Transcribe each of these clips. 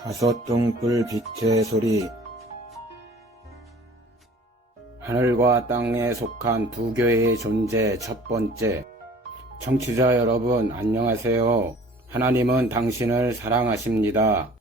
다섯 등불 빛의 소리. 하늘과 땅에 속한 두 교회의 존재. 첫 번째, 청취자 여러분 안녕하세요. 하나님은 당신을 사랑하십니다.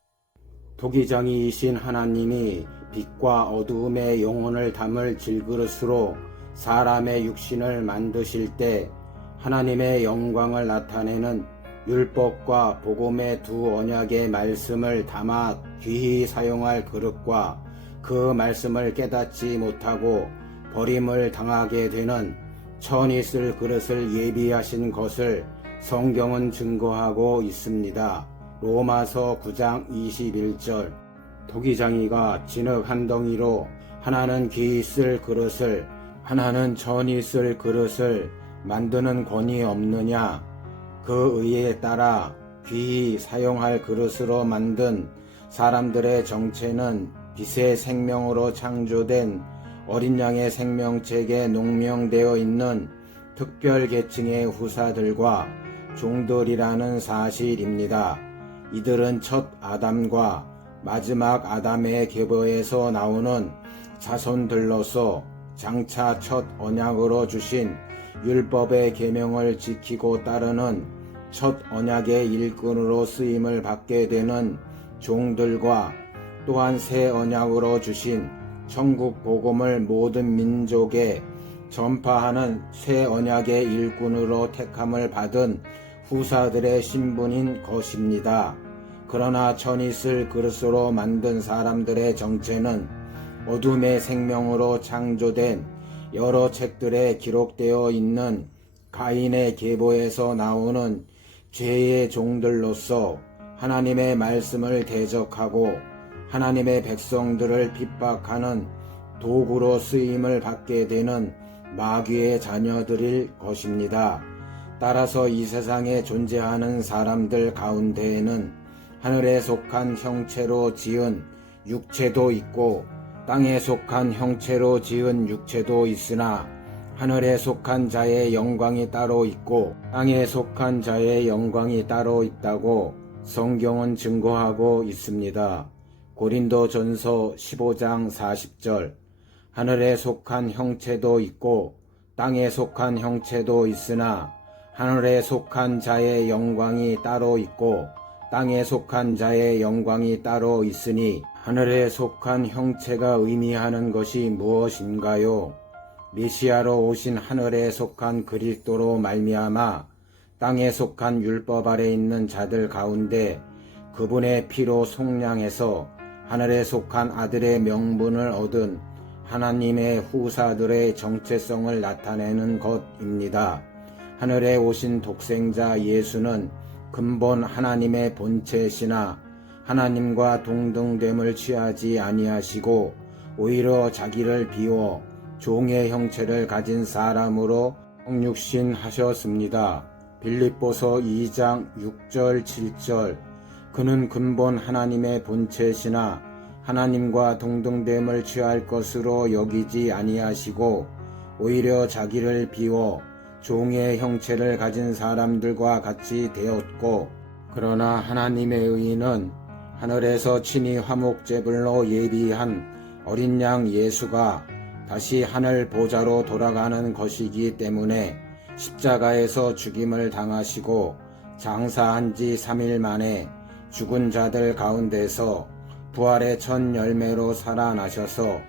도기장이이신 하나님이 빛과 어두움의 영혼을 담을 질그릇으로 사람의 육신을 만드실 때 하나님의 영광을 나타내는 율법과 복음의 두 언약의 말씀을 담아 귀히 사용할 그릇과 그 말씀을 깨닫지 못하고 버림을 당하게 되는 천이 쓸 그릇을 예비하신 것을 성경은 증거하고 있습니다. 로마서 9장 21절. 도기장이가 진흙 한 덩이로 하나는 귀히 쓸 그릇을 하나는 천이 쓸 그릇을 만드는 권위 없느냐? 그 의에 따라 귀히 사용할 그릇으로 만든 사람들의 정체는 빛의 생명으로 창조된 어린 양의 생명책에 농명되어 있는 특별 계층의 후사들과 종들이라는 사실입니다. 이들은 첫 아담과 마지막 아담의 계보에서 나오는 자손들로서 장차 첫 언약으로 주신 율법의 계명을 지키고 따르는 첫 언약의 일꾼으로 쓰임을 받게 되는 종들과 또한 새 언약으로 주신 천국 복음을 모든 민족에 전파하는 새 언약의 일꾼으로 택함을 받은 후사들의 신분인 것입니다. 그러나 천이 쓸 그릇으로 만든 사람들의 정체는 어둠의 생명으로 창조된 여러 책들에 기록되어 있는 가인의 계보에서 나오는 죄의 종들로서 하나님의 말씀을 대적하고 하나님의 백성들을 핍박하는 도구로 쓰임을 받게 되는 마귀의 자녀들일 것입니다. 따라서 이 세상에 존재하는 사람들 가운데에는 하늘에 속한 형체로 지은 육체도 있고 땅에 속한 형체로 지은 육체도 있으나 하늘에 속한 자의 영광이 따로 있고 땅에 속한 자의 영광이 따로 있다고 성경은 증거하고 있습니다. 고린도전서 15장 40절. 하늘에 속한 형체도 있고 땅에 속한 형체도 있으나 하늘에 속한 자의 영광이 따로 있고 땅에 속한 자의 영광이 따로 있으니 하늘에 속한 형체가 의미하는 것이 무엇인가요? 메시아로 오신 하늘에 속한 그리스도로 말미암아 땅에 속한 율법 아래 있는 자들 가운데 그분의 피로 속량해서 하늘에 속한 아들의 명분을 얻은 하나님의 후사들의 정체성을 나타내는 것입니다. 하늘에 오신 독생자 예수는 근본 하나님의 본체시나 하나님과 동등됨을 취하지 아니하시고 오히려 자기를 비워 종의 형체를 가진 사람으로 성육신 하셨습니다. 빌립보서 2장 6절 7절. 그는 근본 하나님의 본체시나 하나님과 동등됨을 취할 것으로 여기지 아니하시고 오히려 자기를 비워 종의 형체를 가진 사람들과 같이 되었고 그러나 하나님의 의인은 하늘에서 친히 화목제물로 예비한 어린 양 예수가 다시 하늘 보좌로 돌아가는 것이기 때문에 십자가에서 죽임을 당하시고 장사한 지 3일 만에 죽은 자들 가운데서 부활의 첫 열매로 살아나셔서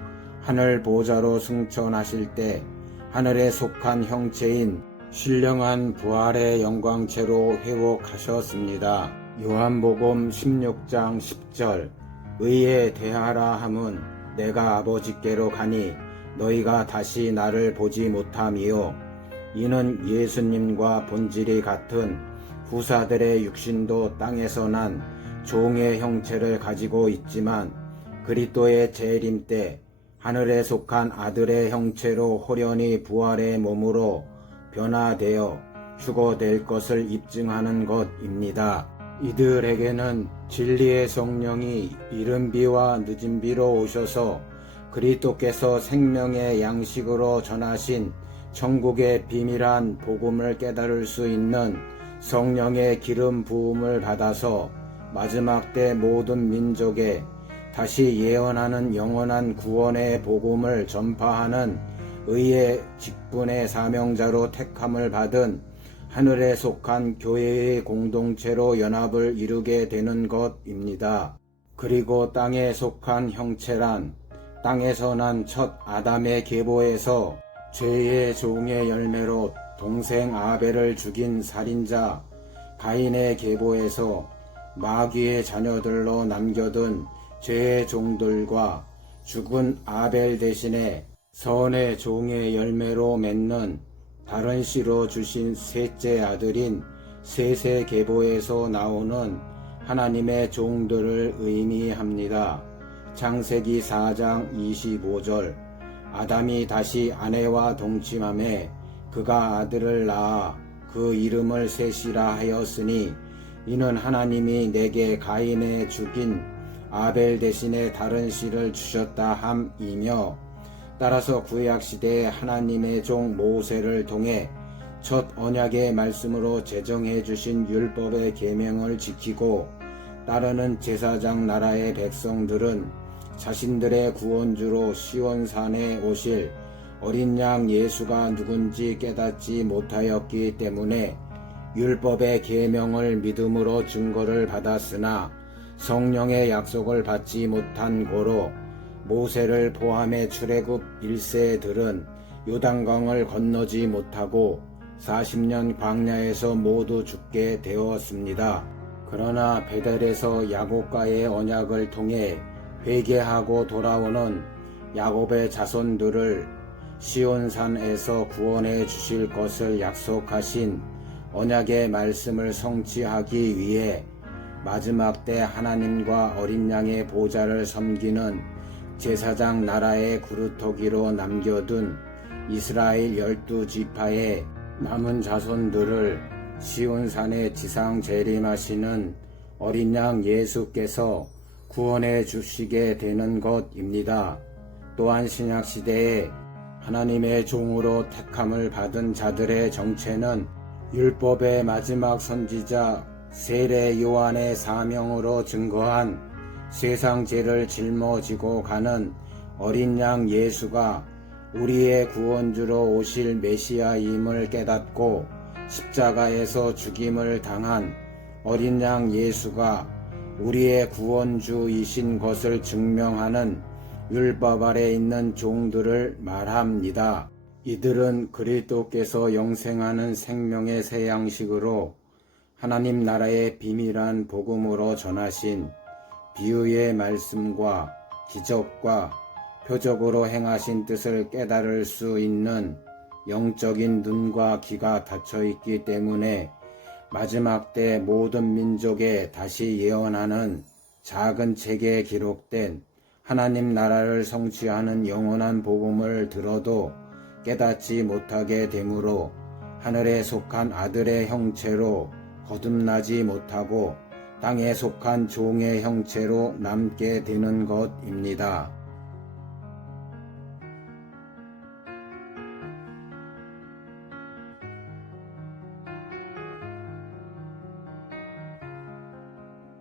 하늘 보좌로 승천하실 때 하늘에 속한 형체인 신령한 부활의 영광체로 회복하셨습니다. 요한복음 16장 10절. 의에 대하라 함은 내가 아버지께로 가니 너희가 다시 나를 보지 못함이요. 이는 예수님과 본질이 같은 후사들의 육신도 땅에서 난 종의 형체를 가지고 있지만 그리스도의 재림 때 하늘에 속한 아들의 형체로 호련히 부활의 몸으로 변화되어 휴거될 것을 입증하는 것입니다. 이들에게는 진리의 성령이 이른 비와 늦은 비로 오셔서 그리스도께서 생명의 양식으로 전하신 천국의 비밀한 복음을 깨달을 수 있는 성령의 기름 부음을 받아서 마지막 때 모든 민족에 다시 예언하는 영원한 구원의 복음을 전파하는 의의 직분의 사명자로 택함을 받은 하늘에 속한 교회의 공동체로 연합을 이루게 되는 것입니다. 그리고 땅에 속한 형체란 땅에서 난 첫 아담의 계보에서 죄의 종의 열매로 동생 아벨을 죽인 살인자 가인의 계보에서 마귀의 자녀들로 남겨둔 죄의 종들과 죽은 아벨 대신에 선의 종의 열매로 맺는 다른 씨로 주신 셋째 아들인 셋의 계보에서 나오는 하나님의 종들을 의미합니다. 창세기 4장 25절 아담이 다시 아내와 동침함에 그가 아들을 낳아 그 이름을 셋이라 하였으니 이는 하나님이 내게 가인의 죽인 아벨 대신에 다른 씨를 주셨다 함이며, 따라서 구약시대에 하나님의 종 모세를 통해 첫 언약의 말씀으로 제정해 주신 율법의 계명을 지키고 따르는 제사장 나라의 백성들은 자신들의 구원주로 시온산에 오실 어린 양 예수가 누군지 깨닫지 못하였기 때문에 율법의 계명을 믿음으로 증거를 받았으나 성령의 약속을 받지 못한 고로 모세를 포함해 출애굽 1세들은 요단강을 건너지 못하고 40년 광야에서 모두 죽게 되었습니다. 그러나 베델에서 야곱과의 언약을 통해 회개하고 돌아오는 야곱의 자손들을 시온산에서 구원해 주실 것을 약속하신 언약의 말씀을 성취하기 위해 마지막 때 하나님과 어린 양의 보좌를 섬기는 제사장 나라의 그루터기로 남겨둔 이스라엘 12지파의 남은 자손들을 시온산에 지상 재림하시는 어린 양 예수께서 구원해 주시게 되는 것입니다. 또한 신약시대에 하나님의 종으로 택함을 받은 자들의 정체는 율법의 마지막 선지자 세례 요한의 사명으로 증거한 세상 죄를 짊어지고 가는 어린 양 예수가 우리의 구원주로 오실 메시아임을 깨닫고 십자가에서 죽임을 당한 어린 양 예수가 우리의 구원주이신 것을 증명하는 율법 아래 있는 종들을 말합니다. 이들은 그리스도께서 영생하는 생명의 새 양식으로 하나님 나라의 비밀한 복음으로 전하신 비유의 말씀과 기적과 표적으로 행하신 뜻을 깨달을 수 있는 영적인 눈과 귀가 닫혀 있기 때문에 마지막 때 모든 민족에 다시 예언하는 작은 책에 기록된 하나님 나라를 성취하는 영원한 복음을 들어도 깨닫지 못하게 되므로 하늘에 속한 아들의 형체로 거듭나지 못하고 땅에 속한 종의 형체로 남게 되는 것입니다.